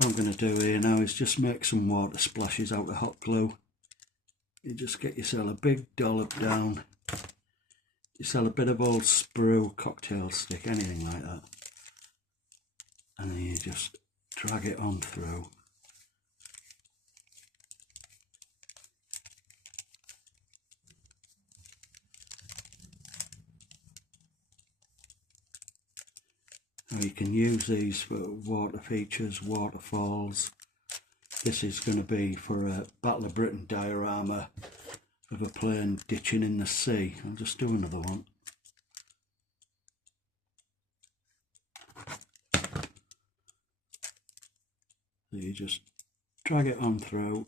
What I'm going to do here now is just make some water splashes out of hot glue. You just get yourself a big dollop down. You sell a bit of old sprue, cocktail stick, anything like that. And then you just drag it on through. Now you can use these for water features, waterfalls. This is going to be for a Battle of Britain diorama of a plane ditching in the sea. I'll just do another one. So you just drag it on through.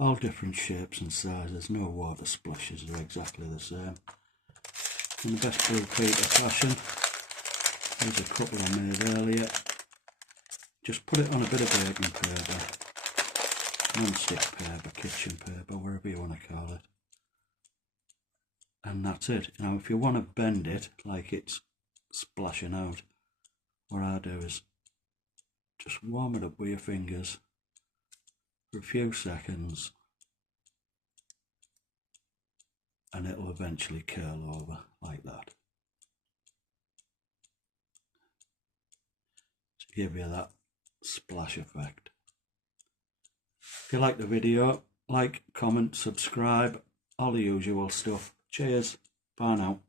All different shapes and sizes, no water splashes are exactly the same. In the best Blue Peter fashion, there's a couple I made earlier. Just put it on a bit of baking paper, non-stick paper, kitchen paper, whatever you want to call it. And that's it. Now if you want to bend it like it's splashing out, what I do is just warm it up with your fingers for a few seconds and it'll eventually curl over like that to give you that splash effect. If you like the video, like, comment, subscribe, all the usual stuff. Cheers, bye now.